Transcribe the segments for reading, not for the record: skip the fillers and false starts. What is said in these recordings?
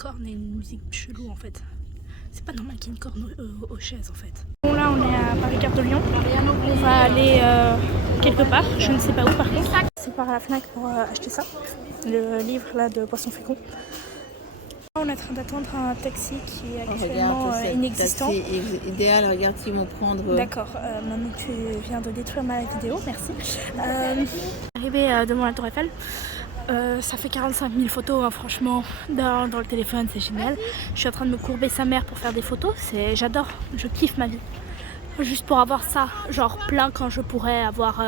corne et une musique chelou en fait. C'est pas normal qu'il y ait une corne aux chaises en fait. Bon là on est à Paris-Gare de Lyon. On va aller quelque part, je ne sais pas où par contre. C'est par la Fnac pour acheter ça. Le livre là de Poisson Fécond. On est en train d'attendre un taxi qui est actuellement inexistant. C'est idéal, regarde s'ils vont prendre... D'accord, maintenant tu viens de détruire ma vidéo, merci. Arrivé devant la Tour Eiffel, ça fait 45 000 photos, hein, franchement, dans le téléphone, c'est génial. Je suis en train de me courber sa mère pour faire des photos, j'adore, je kiffe ma vie. Juste pour avoir ça, genre plein quand je pourrais avoir,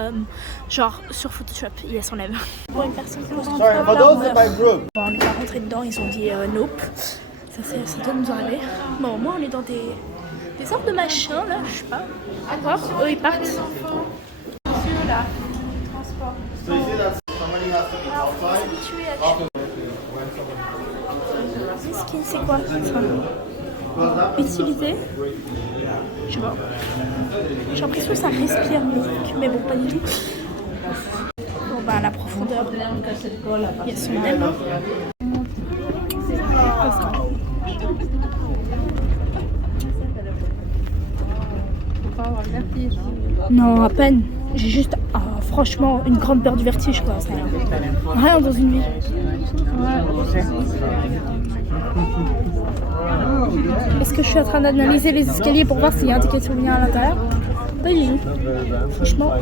genre sur Photoshop, yes on lève. Pour une personne qui rentrer bon, on n'est pas rentré dedans, ils ont dit nope, ça doit nous arriver. Bon, moi on est dans des sortes de machins là, je sais pas, encore, eux ils partent. Monsieur là, transport. Miskin, c'est quoi ça? Utiliser? Je sais pas. J'ai l'impression que ça respire musique, mais bon, pas du tout. Bon, bah, la profondeur, il y a son aime. Non, à peine. J'ai juste, franchement, une grande peur du vertige, quoi. Ça, rien dans une vie. Est-ce que je suis en train d'analyser les escaliers pour voir s'il y a indiqué souvenir à l'intérieur? Pas du tout. Franchement,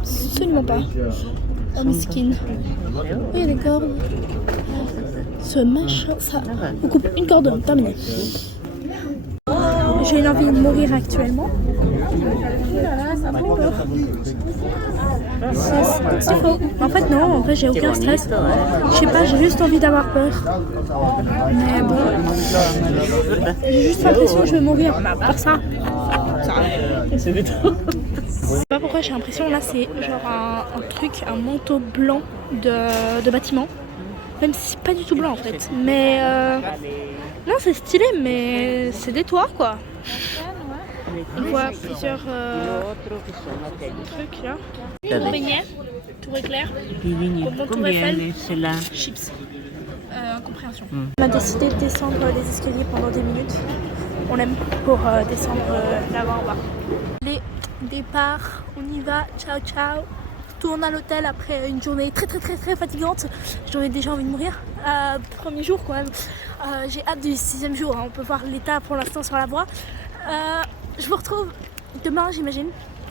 absolument pas. Oh, miskin. Il y a des cordes. Ce machin, ça. On coupe une corde, terminé. J'ai une envie de mourir actuellement. C'est faux. En fait non, en fait j'ai aucun stress. Je sais pas, j'ai juste envie d'avoir peur. Mais bon, j'ai juste l'impression que je vais mourir. Par ça. Je sais pas pourquoi j'ai l'impression là c'est genre un truc, un manteau blanc de bâtiment. Même si c'est pas du tout blanc en fait. Mais non c'est stylé mais c'est des toits quoi. On voit plusieurs trucs là. Tour beignet, tour éclair, tour Eiffel, chips. Incompréhension. On a décidé de descendre les escaliers pendant 10 minutes. On aime pour descendre là-bas en bas. Les départs, on y va, ciao ciao. Retourne à l'hôtel après une journée très fatigante. J'en ai déjà envie de mourir. Premier jour quand même. J'ai hâte du 6e jour. Hein. On peut voir l'état pour l'instant sur la voie. Je vous retrouve demain j'imagine.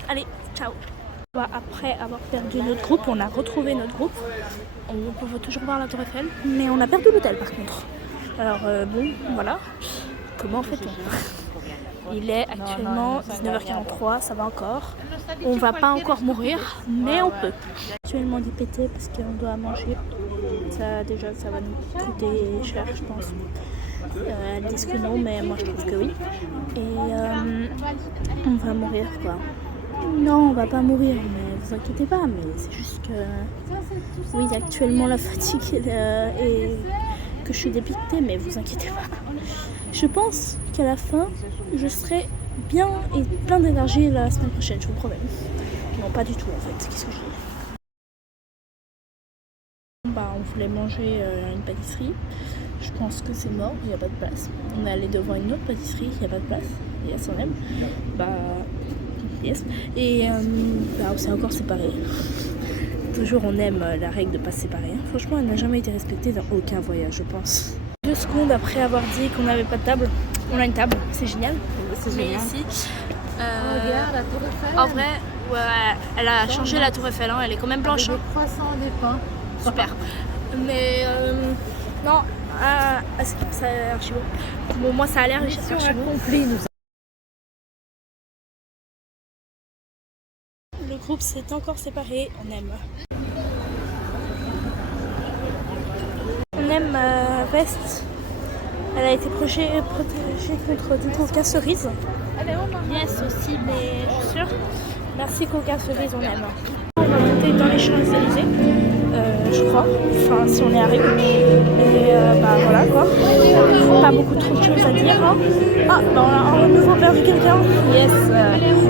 Allez, ciao. Après avoir perdu notre groupe, on a retrouvé notre groupe. On peut toujours voir la Tour Eiffel, mais on a perdu l'hôtel par contre. Alors bon, voilà. Comment fait-on? Il est actuellement 19h43, ça va encore. On va pas encore mourir, mais on peut. Actuellement dit pété parce qu'on doit manger. Ça déjà, ça va nous coûter cher, je pense. Elles disent que non, mais moi je trouve que oui. Et on va mourir quoi. Non, on va pas mourir, mais vous inquiétez pas, mais c'est juste que... Oui, actuellement la fatigue et que je suis dépitée, mais vous inquiétez pas. Je pense qu'à la fin, je serai bien et plein d'énergie la semaine prochaine, je vous promets. Non, pas du tout en fait, qu'est-ce que je dis? On voulait manger une pâtisserie. Je pense que c'est mort, il n'y a pas de place. On est allé devant une autre pâtisserie, il n'y a pas de place. Et S&M, yes. Et c'est encore séparé. Toujours on aime la règle de ne pas se séparer. Franchement, elle n'a jamais été respectée dans aucun voyage, je pense. 2 secondes après avoir dit qu'on n'avait pas de table, on a une table, c'est génial. C'est génial. Ici, regarde la Tour Eiffel. En vrai, ouais, elle a changé la Tour Eiffel, hein, elle est quand même blanche. Des croissants, des pains. Super. Mais non, ça a l'air archi beau. Bon, moi ça a l'air archi beau. Le groupe s'est encore séparé, on aime. On aime Veste. Elle a été protégée contre du coca cerise. Yes aussi, mais je suis sûre. Merci coca cerise, on aime. On va monter dans les Champs-Élysées, je crois. Enfin, si on y arrive. Et voilà quoi. Pas beaucoup trop de choses à dire. Hein. On a un nouveau perdu quelqu'un. Yes.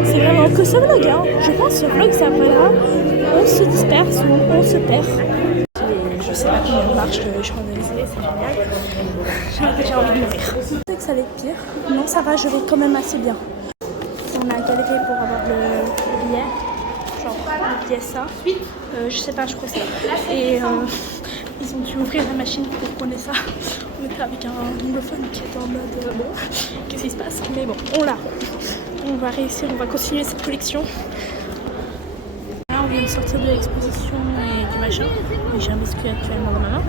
C'est vraiment que ce vlog. Hein. Je pense que ce vlog s'appellera On se disperse ou On se perd. Je sais pas combien de marche. marche de Champs-Élysées, c'est génial. J'ai déjà envie de mourir. Je pensais que ça allait être pire. Non, ça va, je vais quand même assez bien. On a galéré pour avoir le billet. Genre, le billet ça. Je sais pas, je crois ça. Et ils ont dû ouvrir la machine pour qu'on ait ça. On était avec un anglophone qui était en mode bon, qu'est-ce qui se passe? Mais bon, on l'a. On va réussir, on va continuer cette collection. Là, on vient de sortir de l'exposition et du machin. J'ai un biscuit actuellement dans ma main.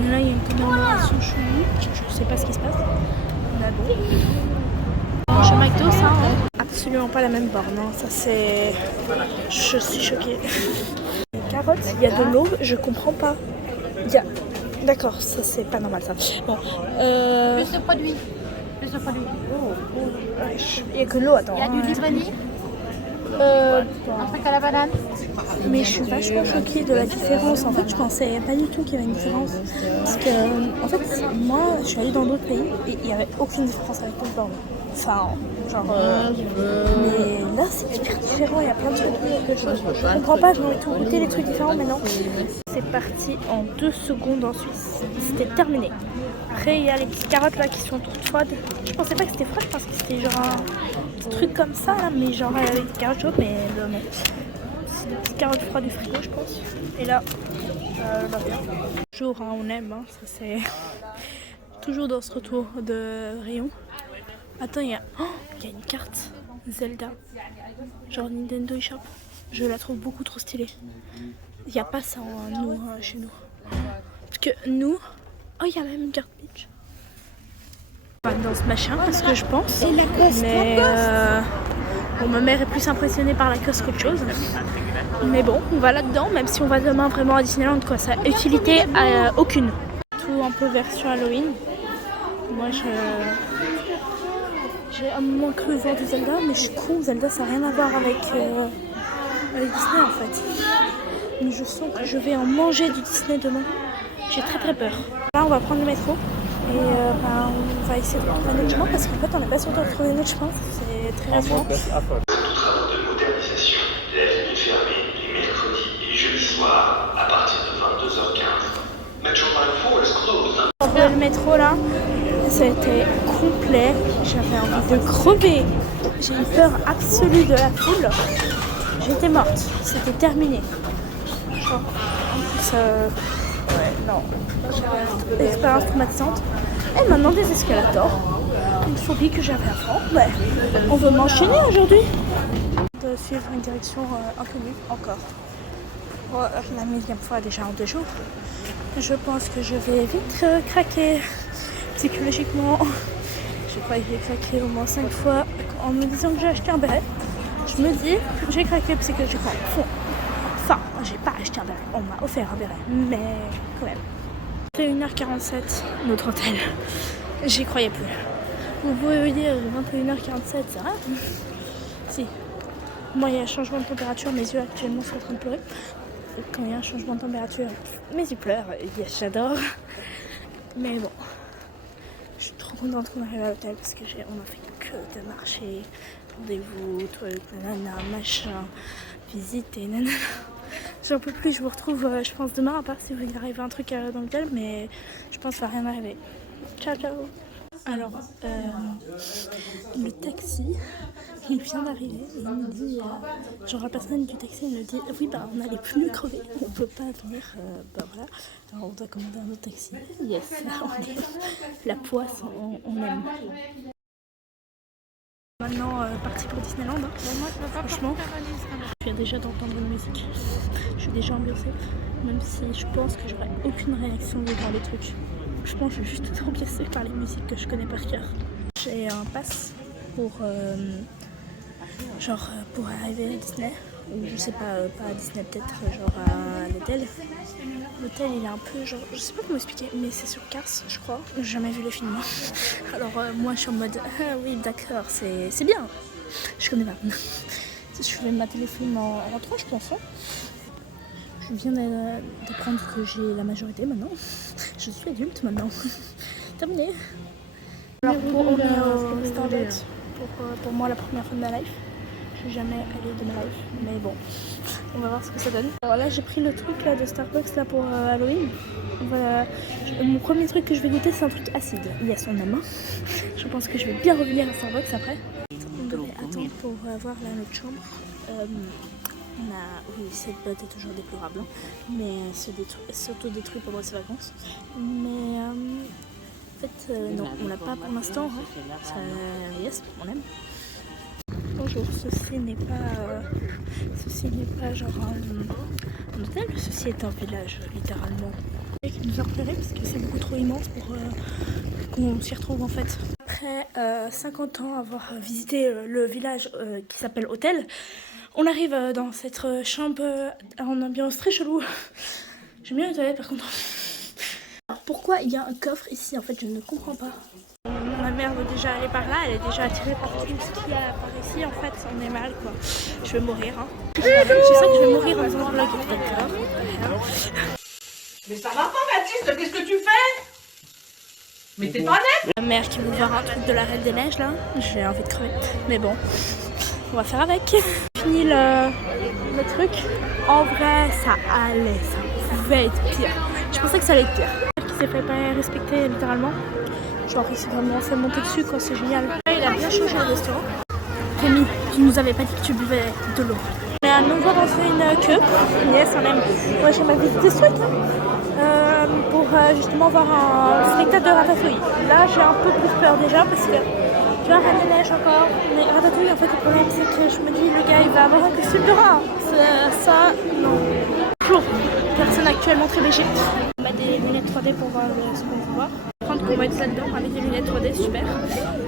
Mais là, il y a une commémoration chelou. Je sais pas ce qui se passe. Mais bon. On mange au McDo, ça, hein? Absolument pas la même borne. Non, ça c'est. Je suis choquée. Les carottes, il y a de l'eau, je comprends pas. Il y a. D'accord, ça c'est pas normal ça. Bon. Plus de produits. Plus de produits. Il y a que de l'eau, attends. Il y a du livre-lit. Un truc à la banane. Mais je suis vachement choquée de la différence. En fait, je pensais pas du tout qu'il y avait une différence. Parce que, en fait, moi, je suis allée dans d'autres pays et il n'y avait aucune différence avec les bornes. Enfin, genre. Mais là, c'est hyper différent. Il y a plein de trucs. Je comprends pas, j'ai envie de tout goûter les trucs différents, mais non. C'est parti en 2 secondes en Suisse. C'était terminé. Après, il y a les petites carottes là qui sont toutes froides. Je pensais pas que c'était froid, je pense que c'était genre un petit truc comme ça, là, mais genre avec des carottes chaudes, mais non. C'est des petites carottes froides du frigo, je pense. Et là, va bien. Toujours, hein, on aime, hein, ça c'est toujours dans ce retour de rayon. Attends, il y a une carte Zelda, genre Nintendo eShop. Je la trouve beaucoup trop stylée. Il n'y a pas ça chez nous. Parce que nous, il y a même une carte Peach. Dans ce machin, parce que je pense. Mais bon, ma mère est plus impressionnée par la Lacoste qu'autre chose. Mais bon, on va là-dedans, même si on va demain vraiment à Disneyland, quoi. Ça a utilité aucune. Tout un peu version Halloween. Moi, j'ai un moment cru voir du Zelda, mais je suis con. Zelda, ça n'a rien à voir avec Disney en fait. Mais je sens que je vais en manger du Disney demain. J'ai très très peur. Là, on va prendre le métro. Et on va essayer de trouver notre chemin parce qu'en fait, on n'est pas sûr de trouver notre chemin. C'est très rassurant. Pour tout travaux de modernisation, la ligne est fermée les mercredis et jeudis soirs à partir de 22h15. Metro Line 4 is closed. Trouver le métro là, ça a été complet. J'avais envie de crever. J'ai une peur absolue de la foule. J'étais morte. C'était terminé. Genre, en plus, ouais, non. J'avais une expérience traumatisante. Et maintenant des escalators. Une phobie que j'avais avant. Ouais. On veut m'enchaîner aujourd'hui. De suivre une direction inconnue encore. Pour la 1000e fois déjà en 2 jours. Je pense que je vais vite craquer psychologiquement. Je crois que j'ai craqué au moins 5 fois en me disant que j'ai acheté un béret. Je me dis que j'ai craqué psychologiquement. Enfin, j'ai pas acheté un béret. On m'a offert un béret. Mais quand même. 21h47, notre hôtel. J'y croyais plus. Vous pouvez vous dire 21h47, c'est vrai? Si. Moi, il y a un changement de température, mes yeux actuellement sont en train de pleurer. Et quand il y a un changement de température, mes yeux pleurent. J'adore. Mais bon. Je suis trop contente qu'on arrive à l'hôtel parce que on a fait que de marcher, rendez-vous, trucs, nanana, machin, visite et nanana. J'en peux plus, je vous retrouve, je pense, demain, à part si vous arrivez un truc dans l'hôtel, mais je pense qu'il va rien arriver. Ciao, ciao. Alors, le taxi, il vient d'arriver et il me dit, genre la personne du taxi me dit, oui bah on n'allait plus crever, on peut pas venir, bah voilà, alors on doit commander un autre taxi. Yes, la poisse, on aime. Maintenant parti pour Disneyland, hein. Franchement, je viens déjà d'entendre une musique, je suis déjà ambiancée, même si je pense que j'aurai aucune réaction devant les trucs. Je pense que je suis juste trop ambiancée par les musiques que je connais par cœur. J'ai un pass pour pour arriver à Disney, ou je sais pas, pas à Disney, peut-être genre à l'hôtel. L'hôtel il est un peu genre, je sais pas comment expliquer, mais c'est sur Cars je crois. J'ai jamais vu le film. Alors moi je suis en mode, ah oui d'accord, c'est bien. Je connais pas. Je vais mater les films en rentrant je pense. Je viens d'apprendre que j'ai la majorité maintenant. Je suis adulte maintenant. Terminé. Alors on est au Starbucks pour moi la première fois de ma life. Je suis jamais allée de ma life, mais bon, On va voir ce que ça donne. Alors là j'ai pris le truc là de Starbucks là pour Halloween. Mon premier truc que je vais goûter c'est un truc acide. Yes, on aime. Je pense que je vais bien revenir à Starbucks après. On devait attendre pour voir là notre chambre. Oui, cette boîte est toujours déplorable, hein, mais s'auto-détruit pendant ses vacances. Mais en fait, non, on l'a pas pour l'instant. Hein. Yes, on aime. Bonjour, ceci n'est pas genre un hôtel, ceci est un village littéralement. Et qui nous a repéré parce que c'est beaucoup trop immense pour qu'on s'y retrouve en fait. Après 50 ans avoir visité le village qui s'appelle Hôtel, on arrive dans cette chambre en ambiance très chelou. J'aime bien les toilettes par contre. Alors pourquoi il y a un coffre ici en fait je ne comprends pas. Ma mère veut déjà aller par là, elle est déjà attirée par tout ce qu'il y a par ici en fait, on est mal quoi. Je vais mourir hein. Je sais que je vais mourir dans un vlog. Mais ça va pas Baptiste, qu'est-ce que tu fais? Mais t'es pas net. Ma mère qui veut voir un truc de la Reine des Neiges là, j'ai envie de crever. Mais bon, on va faire avec. Fini le truc. En vrai ça allait, ça pouvait être pire. Je pensais que ça allait être pire. Qui s'est fait pas respecter littéralement. Genre il s'est vraiment fait monter dessus quoi, c'est génial. Il a bien changé le restaurant. Rémi, tu nous avais pas dit que tu buvais de l'eau. On est à nouveau dans une queue. Yes, on aime. Moi j'aime visiter ce truc hein, pour justement voir un spectacle de Ratatouille. Là j'ai un peu plus peur déjà parce que tu vois Reine des Neiges encore. Mais Ratatouille en fait le problème c'est que je me dis le gars il va avoir un costume de rat. Ça non. Bonjour, personne actuellement très léger. On a des lunettes 3D pour voir ce qu'on peut voir. Qu'on va être là-dedans avec des lunettes 3D, super.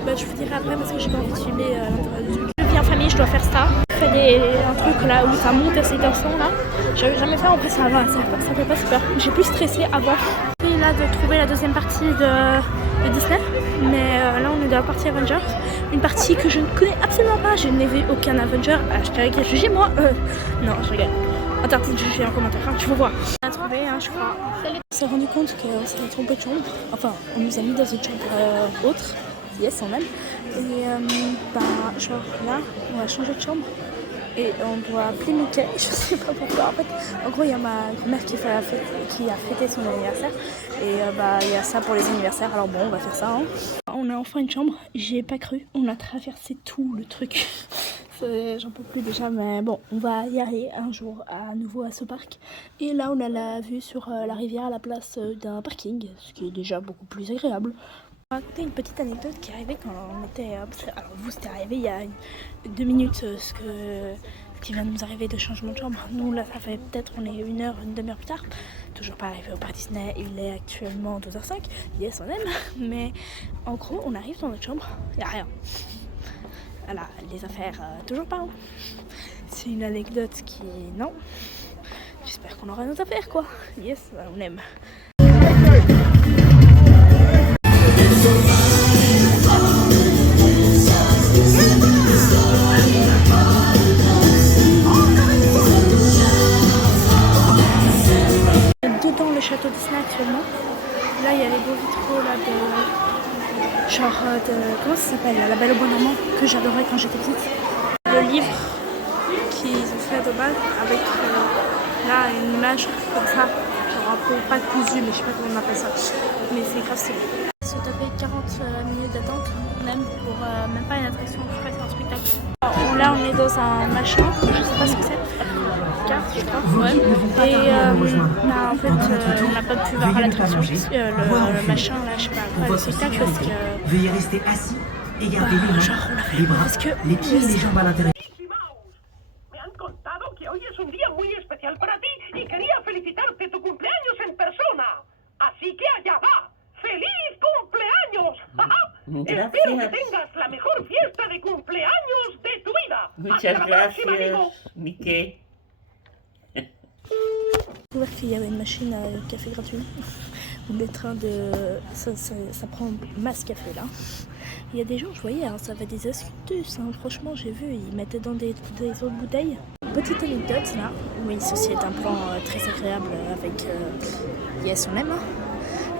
Bah, je vous dirai après parce que j'ai pas envie de filmer l'intérieur du truc. Je vis en famille, je dois faire ça. Je fais un truc là où ça monte assez d'un son là. J'avais jamais fait, en vrai ça va, ça fait pas super. J'ai plus stressé avant. J'ai là de trouver la deuxième partie de Disney. Mais là on est dans la partie Avengers. Une partie que je ne connais absolument pas. Je n'ai vu aucun Avenger. Je t'avais qu'à juger moi. Non, je rigole. Interdit de juger en commentaire, hein, tu vas voir. On a trouvé, hein, je crois. On s'est rendu compte qu'on s'était trompé de chambre. Enfin, on nous a mis dans une chambre autre. Yes, on aime. Et genre là, on va changer de chambre. Et on doit appeler Mickey. Je sais pas pourquoi. En fait, en gros, il y a ma grand-mère qui a fêté son anniversaire. Et il y a ça pour les anniversaires. Alors bon, on va faire ça. Hein. On a enfin une chambre. J'y ai pas cru. On a traversé tout le truc. J'en peux plus déjà, mais bon, on va y aller un jour à nouveau à ce parc. Et là, on a la vue sur la rivière à la place d'un parking, ce qui est déjà beaucoup plus agréable. On va raconter une petite anecdote qui est arrivée quand on était... Alors vous, c'était arrivé il y a 2 minutes, ce qui vient de nous arriver de changement de chambre. Nous, là, ça fait peut-être, on est une demi-heure plus tard. Toujours pas arrivé au parc Disney, il est actuellement 2h05. Yes, on aime, mais en gros, on arrive dans notre chambre, il n'y a rien. Voilà, les affaires, toujours pas. Hein. C'est une anecdote qui... Non. J'espère qu'on aura nos affaires, quoi. Yes, on aime. Dedans le château Disney actuellement. Là, il y a les beaux vitraux là de... Genre comment ça s'appelle, La Belle au Bois Dormant, que j'adorais quand j'étais petite. Le livre qu'ils ont fait de base avec là une image comme ça, genre un peu pas cousu, mais je sais pas comment on appelle ça. Mais c'est grave stylé. Se taper 40 minutes d'attente, même pour même pas une attraction, presque un spectacle. Alors, là on est dans un machin, je sais pas ce que c'est. Carte, je crois. Ouais. Et en fait, on n'a pas pu voir l'attraction, le machin là, je sais pas, le spectacle parce que. Veuillez rester assis et garder les bras, les pieds et les jambes à l'intérieur. Me han contado que hoy es un día muy especial para ti y quería felicitarte tu cumpleaños en persona. Así que allá va. ¡Feliz cumpleaños! Espero que tengas la mejor fiesta de cumpleaños de tu vida. Muchas gracias, Mickey. Voir qu'il y avait une machine à café gratuit. On est en train de... Ça prend masse café là. Il y a des gens, je voyais, hein, ça avait des astuces. Hein. Franchement, j'ai vu, ils mettaient dans des autres bouteilles. Petite anecdote là. Oui, ceci est un plan très agréable avec Yes, on aime.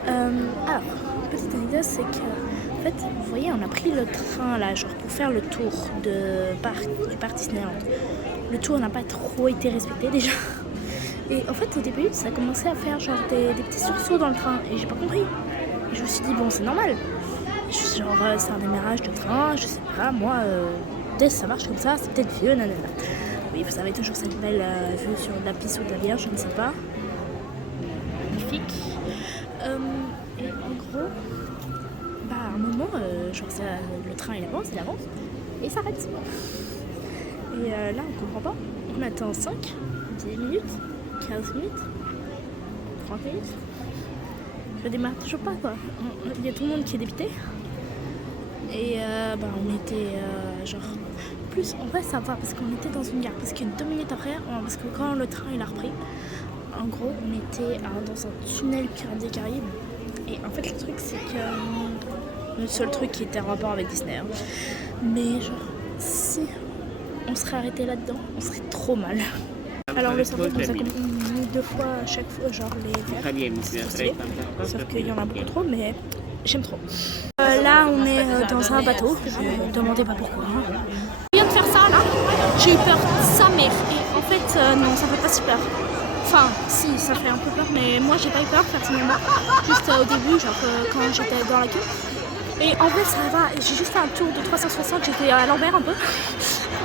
Alors, petite anecdote, c'est que en fait, vous voyez, on a pris le train là, genre pour faire le tour du parc Disneyland. le tour n'a pas trop été respecté déjà. Et en fait au début ça a commencé à faire genre des petits sursauts dans le train et j'ai pas compris. Et je me suis dit bon c'est normal. Genre c'est un démarrage de train, je sais pas moi, dès que ça marche comme ça, c'est peut-être vieux, nanana. Oui vous avez toujours cette belle vue sur la piste ou de la Vierge, je ne sais pas. Magnifique. Et en gros, bah à un moment, genre ça, le train il avance et il s'arrête. Et là on comprend pas, on attend 5, 10 minutes, 15 minutes, 30 minutes. Je démarre toujours pas quoi. Il y a tout le monde qui est dépité. Et bah on était genre plus en vrai ça va parce qu'on était dans une gare. Parce que 2 minutes après, parce que quand le train il a repris, en gros on était dans un tunnel Pirates des Caraïbes. Et en fait le truc c'est que le seul truc qui était en rapport avec Disney. Hein. Mais genre si on serait arrêté là-dedans, on serait trop mal. Alors le centre nous a mis 2 fois à chaque fois genre les verres. C'est stylé. Sauf qu'il y en a beaucoup trop mais j'aime trop. Là on est dans un bateau, je me demandais pas pourquoi. Je viens de faire ça là, j'ai eu peur sa mère et en fait non ça fait pas si peur. Enfin si ça fait un peu peur mais moi j'ai pas eu peur personnellement. Juste au début genre quand j'étais dans la queue. Et en vrai ça va, j'ai juste fait un tour de 360, j'étais à l'envers un peu.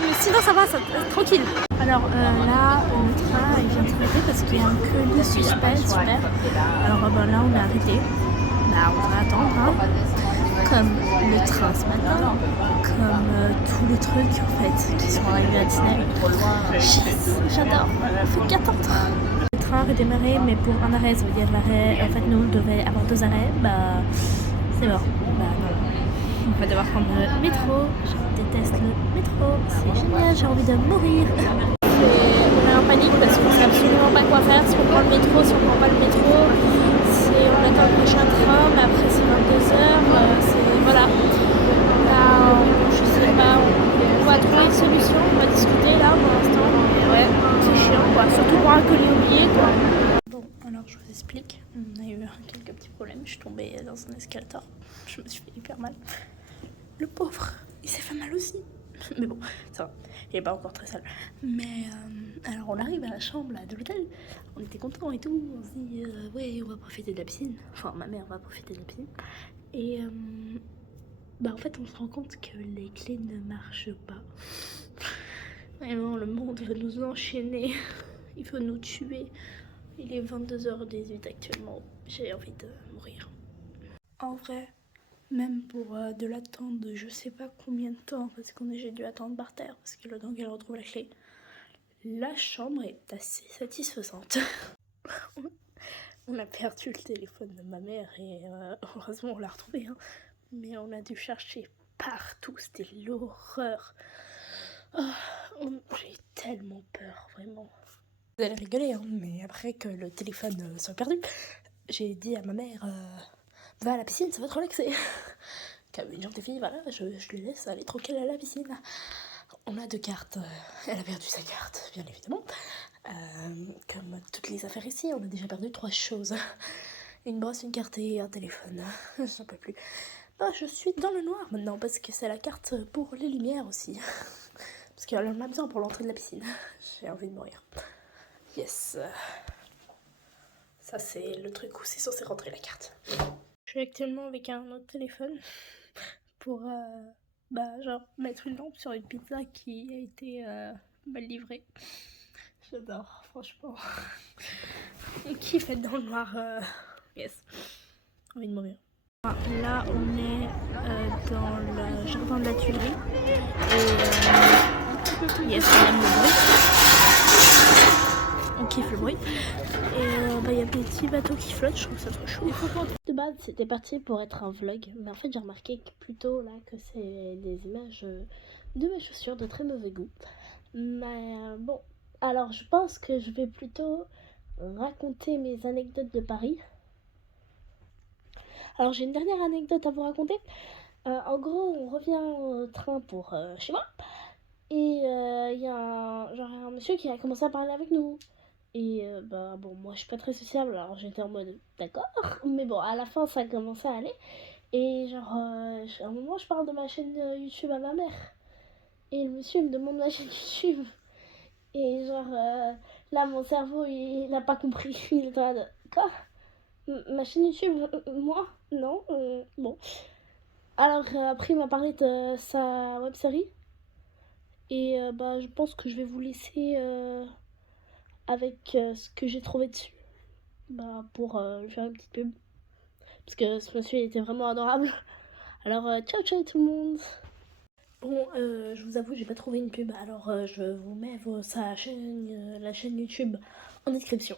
Mais sinon ça va, tranquille. Alors là, le train il vient de s'arrêter parce qu'il y a un colis suspect, super. Alors là on est arrêté. Bah on va attendre, hein. Comme le train ce matin, comme tous les trucs en fait qui sont arrivés à Disney. J'adore, on fait qu'attendre. Le train a redémarré mais pour un arrêt, ça veut dire l'arrêt, en fait nous on devait avoir 2 arrêts, bah c'est mort. Bah non. On va devoir prendre le métro, je déteste le métro, c'est génial, j'ai envie de mourir. On est en panique parce qu'on sait absolument pas quoi faire, si on prend le métro, si on prend pas le métro, on attend le prochain train, mais après c'est 22h, c'est voilà. Là, je sais pas, on va trouver une solution, on va discuter là pour l'instant, mais ouais, c'est chiant quoi, surtout pour un colis oublié quoi. Bon, alors je vous explique, on a eu quelques petits problèmes, je suis tombée dans un escalator, je me suis fait hyper mal. Le pauvre, il s'est fait mal aussi. Mais bon, ça va, il est pas encore très sale. Mais alors on arrive à la chambre là, de l'hôtel, on était contents et tout, on se dit ouais on va profiter de la piscine. Enfin ma mère va profiter de la piscine. Et bah en fait on se rend compte que les clés ne marchent pas. Vraiment le monde veut nous enchaîner, il veut nous tuer. Il est 22h18 actuellement, j'ai envie de mourir. En vrai, même pour de l'attente de je sais pas combien de temps, parce qu'on j'ai dû attendre par terre, parce que le temps qu'elle retrouve la clé, la chambre est assez satisfaisante. On a perdu le téléphone de ma mère et heureusement on l'a retrouvé, hein. Mais on a dû chercher partout, c'était l'horreur. Oh, j'ai eu tellement peur, vraiment. Vous allez rigoler, hein, mais après que le téléphone soit perdu, j'ai dit à ma mère... va à la piscine, ça va te relaxer. Comme une gentille fille, voilà, je lui laisse aller tranquille à la piscine. On a 2 cartes. Elle a perdu sa carte, bien évidemment. Comme toutes les affaires ici, on a déjà perdu 3 choses. Une brosse, une carte et un téléphone. J'en peux plus. Bah, je suis dans le noir maintenant parce que c'est la carte pour les lumières aussi. Parce qu'elle en a besoin pour l'entrée de la piscine. J'ai envie de mourir. Yes. Ça, c'est le truc où c'est censé rentrer la carte. Je suis actuellement avec un autre téléphone pour genre mettre une lampe sur une pizza qui a été mal livrée. J'adore, franchement. On kiffe être dans le noir. Yes. Envie de mourir. Là, on est dans le jardin de la Tuilerie. Et yes, on aime le bruit. On kiffe le bruit. Et y a des petits bateaux qui flottent, je trouve ça trop chou. De base, c'était parti pour être un vlog, mais en fait, j'ai remarqué que plutôt là que c'est des images de mes chaussures de très mauvais goût. Mais bon, alors je pense que je vais plutôt raconter mes anecdotes de Paris. Alors j'ai une dernière anecdote à vous raconter. En gros, on revient au train pour chez moi. Et il y a un monsieur qui a commencé à parler avec nous. Et bon, moi je suis pas très sociable, alors j'étais en mode d'accord. Mais bon, à la fin ça a commencé à aller. Et genre, à un moment je parle de ma chaîne YouTube à ma mère. Et le monsieur me demande ma chaîne YouTube. Et genre, là, mon cerveau, il n'a pas compris. Il était là de, quoi? Ma chaîne YouTube, moi? Non, bon. Alors, après, il m'a parlé de sa web-série. Et bah, je pense que je vais vous laisser avec ce que j'ai trouvé dessus. Bah, pour lui faire une petite pub. Parce que ce monsieur, il était vraiment adorable. Alors, ciao, ciao tout le monde! Bon, je vous avoue, j'ai pas trouvé une pub, alors je vous mets sa chaîne, la chaîne YouTube en description.